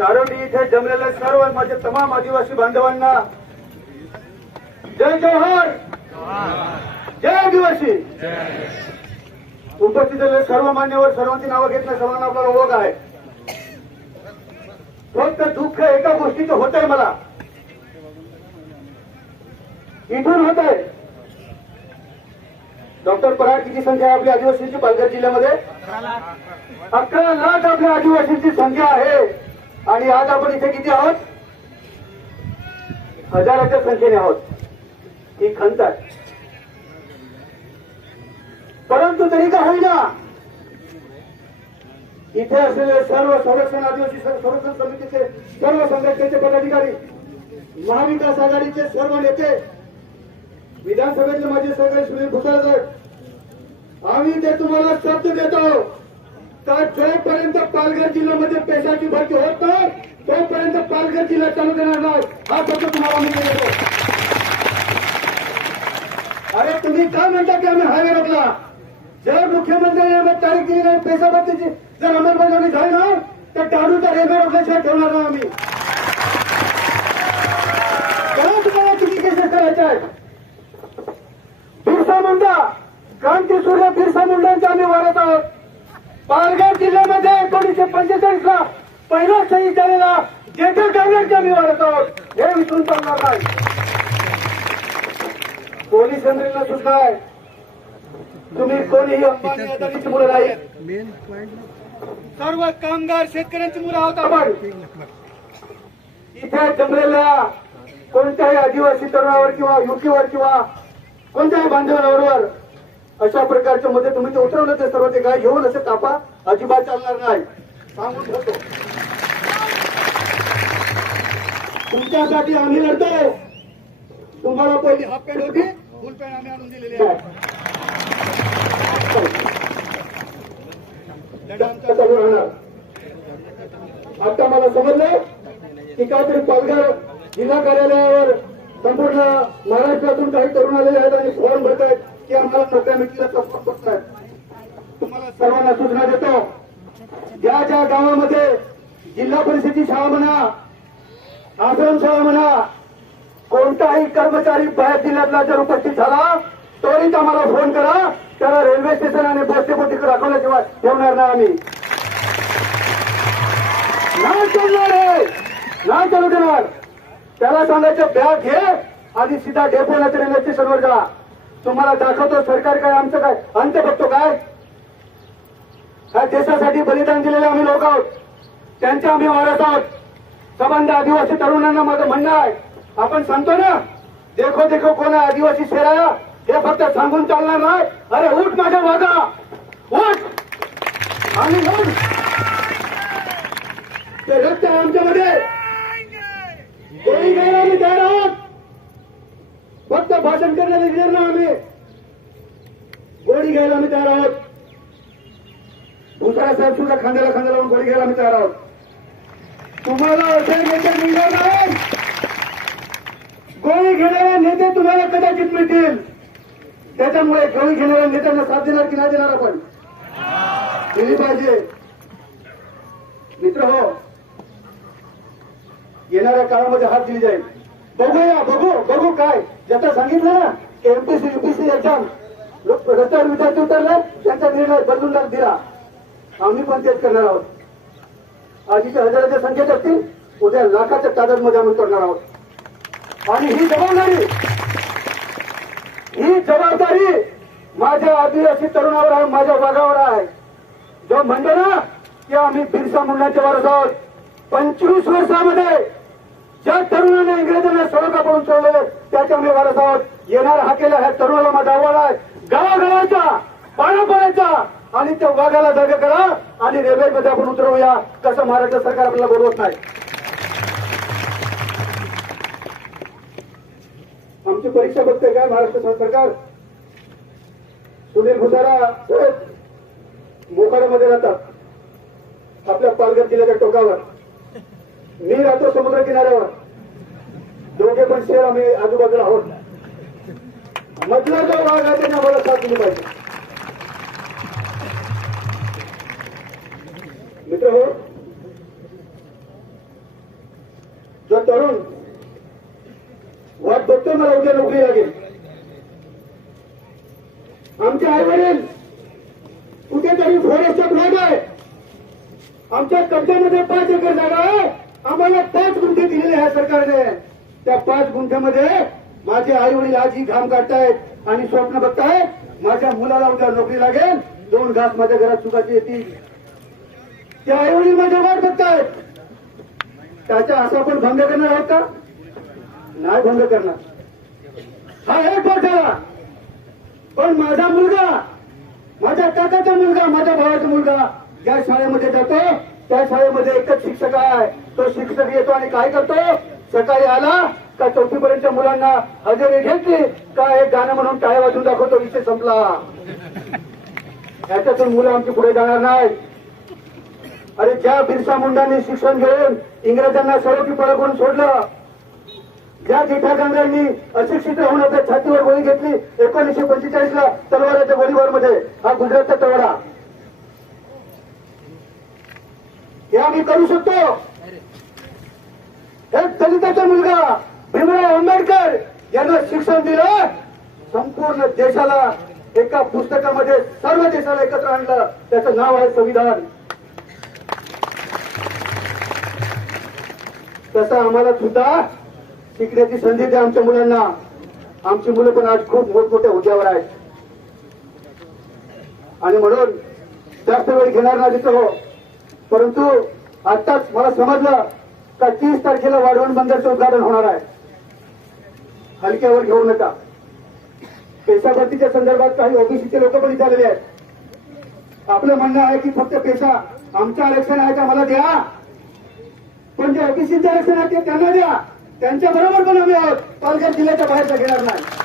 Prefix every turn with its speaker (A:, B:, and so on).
A: चारोटी इथे जमलेल्या सर्व माझ्या तमाम आदिवासी बांधवांना. जय जवाहर! जय आदिवासी! उपस्थित असलेले सर्व मान्यवर सर्वांची नावं घेतल्या सर्वांना आपला ओळख आहे. फक्त दुःख एका गोष्टीचं होत आहे मला. इथून होत आहे डॉक्टर पराड किती संख्या आहे आपल्या आदिवासींची पालघर जिल्ह्यामध्ये? अकरा लाख आपल्या आदिवासींची संख्या आहे. आणि आज आपण इथे किती आहोत? हजाराच्या संख्येने आहोत. ही खंत आहे. परंतु तरी का होईना? इथे असलेले सर्व संरक्षण आदिवासी संरक्षण समितीचे सर्व संघटनेचे पदाधिकारी महाविकास आघाडीचे सर्व नेते विधानसभेतले माझे सहकारी सुनील भुसाळकर आम्ही ते तुम्हाला शब्द देतो. का जोपर्यंत पालघर जिल्ह्यामध्ये पेशाची भरती होत नाही. तोपर्यंत पालघर जिल्हा चालू देणार नाही. हा शब्द तुम्हाला मी देतो अरे तुम्ही काय म्हणता की आम्ही हायवे रोखला? जर मुख्यमंत्र्यांनी तारीख दिली नाही पैसा भरतीची जर अंमलबजावणी झाली ना तर टाळूचा रेल्वे रोखल्याशिवाय ठेवणार नाही आम्ही. काय तुम्हाला किती केसेस करायचे आहेत? बिरसा मुंडा क्रांती सूर्य बिरसा मुंडांचे आम्ही वारत आहोत. पालघर जिल्ह्यामध्ये एकोणीसशे पंचेचाळीस ला पहिला शहीद झालेला जेठर डांगरचे आम्ही वारत आहोत. हे विसरून चालणार नाही. पोलीस यंत्रणा सुद्धा आहे. तुम्ही कोणीही अंबानी अदानीची मुलं नाही. सर्व कामगार शेतकऱ्यांची मुलं आहोत आपण. इथे जमलेल्या कोणत्याही आदिवासी तरुणावर किंवा युकीवर किंवा कोणत्याही बांधवांबरोबर अशा प्रकारच्या मध्ये तुम्ही ते उतरवलं ते सर्व ते काय घेऊन असे तापा अजिबात चालणार नाही. सांगून ठेवतो. तुमच्यासाठी आम्ही लढतो. तुम्हाला पहिली हाफ पॅन्ट होती फुल पॅन्ट आम्ही आणून दिलेली आहे. आता मला समजलं की काहीतरी पालघर जिल्हा कार्यालयावर संपूर्ण महाराष्ट्रातून काही तरुण आलेले आहेत आणि फॉर्म भरत आहेत. की आम्हाला नोकऱ्या मिटीला फॉर्म भरतायत तुम्हाला सर्वांना सूचना देतो. ज्या ज्या गावामध्ये जिल्हा परिषदेची शाळा म्हणा आश्रमशाळा म्हणा कोणताही कर्मचारी बाहेर जिल्ह्यातला जर उपस्थित झाला त्वरित आम्हाला फोन करा. त्याला रेल्वे स्टेशन आणि बस डेपो तिकडे दाखवल्याशिवाय ठेवणार नाही आम्ही. नाही चालणार आहे. नाही चालू देणार त्याला सांगायचं बॅग घे आणि सीधा डेपोला रेल्वे स्टेशनवर जा. तुम्हाला दाखवतो सरकार काय आमचं काय? अंत बघतो काय? ह्या देशासाठी बलिदान दिलेले आम्ही लोक आहोत. त्यांचे आम्ही वारस आहोत. संबंध आदिवासी तरुणांना माझं म्हणणं आहे. आपण सांगतो ना देखो देखो कोण आदिवासी शेराया हे फक्त सांगून चालणार नाही. अरे उठ माझ्या वागा उठ. आणि उठ. ते रक्त आमच्यामध्ये. कोणी नाही आम्ही तयार आहोत. फक्त भाषण करण्याला लिडर ना आम्ही. गोळी घ्यायला आम्ही तयार आहोत. भुसारा साहेब सुद्धा खांद्याला खांदा लावून गोळी घ्यायला आम्ही तयार आहोत. तुम्हाला असे नेते मिळणार नाही. गोळी घेणारे नेते तुम्हाला कदाचित मिळतील. त्याच्यामुळे गोळी घेणाऱ्या नेत्यांना साथ देणार की नाही देणार आपण? दिली पाहिजे. मित्र हो येणाऱ्या काळामध्ये हात दिली जाईल. बघूया बघू बघू काय. ज्याचं सांगितलं ना की एमपीसी युपीसी एक्झाम रस्त्यावर विद्यार्थी उतरले त्यांचा निर्णय बदलून दिला. आम्ही पण तेच करणार आहोत. आजीच्या हजाराच्या संख्येत असतील उद्या लाखाच्या तादादमध्ये आम्ही करणार आहोत. आणि ही जबाबदारी ही जबाबदारी माझ्या आदिवासी तरुणावर आहे माझ्या वाघावर आहे. जो म्हणतो ना की आम्ही बिरसा मुंडाचे वारस आहोत पंचवीस वर्षामध्ये ज्या तरुणाने इंग्रजांना सडका पडून सोडलेले त्याच्यामुळे आम्ही आहोत येणार हा केला ह्या तरुणाला माझा आव्हान आहे. गावागावाचा पाण्यापाण्याचा आणि त्या वाघाला जागा करा आणि रेल्वेमध्ये आपण उतरवूया. कसं महाराष्ट्र सरकार आपल्याला बोलवत नाही. आमची परीक्षा बघते काय महाराष्ट्र सरकार? सुनील भुसारा मोखाड्यामध्ये राहतात. आपल्या पालघर जिल्ह्याच्या टोकावर. मी राहतो समुद्र किनाऱ्यावर दोघे पण शेर आम्ही आजूबाजूला आहोत. मधला जो भाग आहे त्यांनी आम्हाला साथ दिली पाहिजे. मित्र हो जो तरुण वाट बघतो मला उद्या नोकरी लागेल. आमचे आई वडील कुठेतरी फॉरेस्टचा भाग आहे आमच्या कब्जामध्ये पाच एकर जागा आहे. आम्हाला पाच गुंठे दिलेले आहे सरकारने. त्या पाच गुंठ्यामध्ये माझे आई वडील आजी घाम काढतायत आणि स्वप्न बघतायत माझ्या मुलाला उद्या नोकरी लागेल दोन घास माझ्या घरात सुखाचे येतील. त्या आई वडील माझ्या वाट बघतायत. त्याचा असा पण भंग करणार आहोत का? नाही भंग करणार. हा एक भाग पण माझा मुलगा माझ्या काकाचा मुलगा माझ्या भावाचा मुलगा ज्या शाळेमध्ये जातो त्या शाळेमध्ये एकच शिक्षक आहे. तो शिक्षक येतो आणि काय करतो? सकाळी आला का चौथीपर्यंतच्या मुलांना हजेरी घेतली का एक गाणं म्हणून टाळ्या वाजून दाखवतो विषय संपला. याच्यातून मुलं आमची पुढे जाणार नाही अरे ज्या बिरसा मुंडांनी शिक्षण घेऊन इंग्रजांना सरोपी पळकून सोडलं ज्या जेठा गांधींनी अशिक्षित राहून आपल्या छातीवर गोळी घेतली एकोणीसशे पंचेचाळीस ला तलवाराच्या गोळीबारमध्ये हा गुजरातचा तलवारा. हे आम्ही करू शकतो. एक मुलगा भीमराव आंबेडकर यांना शिक्षण दिलं. संपूर्ण देशाला एका पुस्तकामध्ये सर्व देशाला एकत्र आणलं. त्याचं नाव आहे संविधान. तसं आम्हाला सुद्धा शिकण्याची संधी द्या आमच्या मुलांना. आमची मुलं पण आज खूप मोठमोठ्या उद्यावर आहेत. आणि म्हणून जास्त वेळ घेणार नाही तिथं हो. परंतु आताच मला समजलं का तीस तारखेला वाढवण बंदरचं उद्घाटन होणार आहे? हलक्यावर घेऊ नका. पेशा भरतीच्या संदर्भात काही ओबीसीचे लोक पण विचारलेले आहेत. आपलं म्हणणं आहे की फक्त पेशा आमचं आरक्षण आहे का मला द्या. पण जे ओबीसीचं आरक्षण आहे ते त्यांना द्या. त्यांच्या बरोबर पण आम्ही आहोत. पालघर जिल्ह्याच्या बाहेरचा घेणार नाही.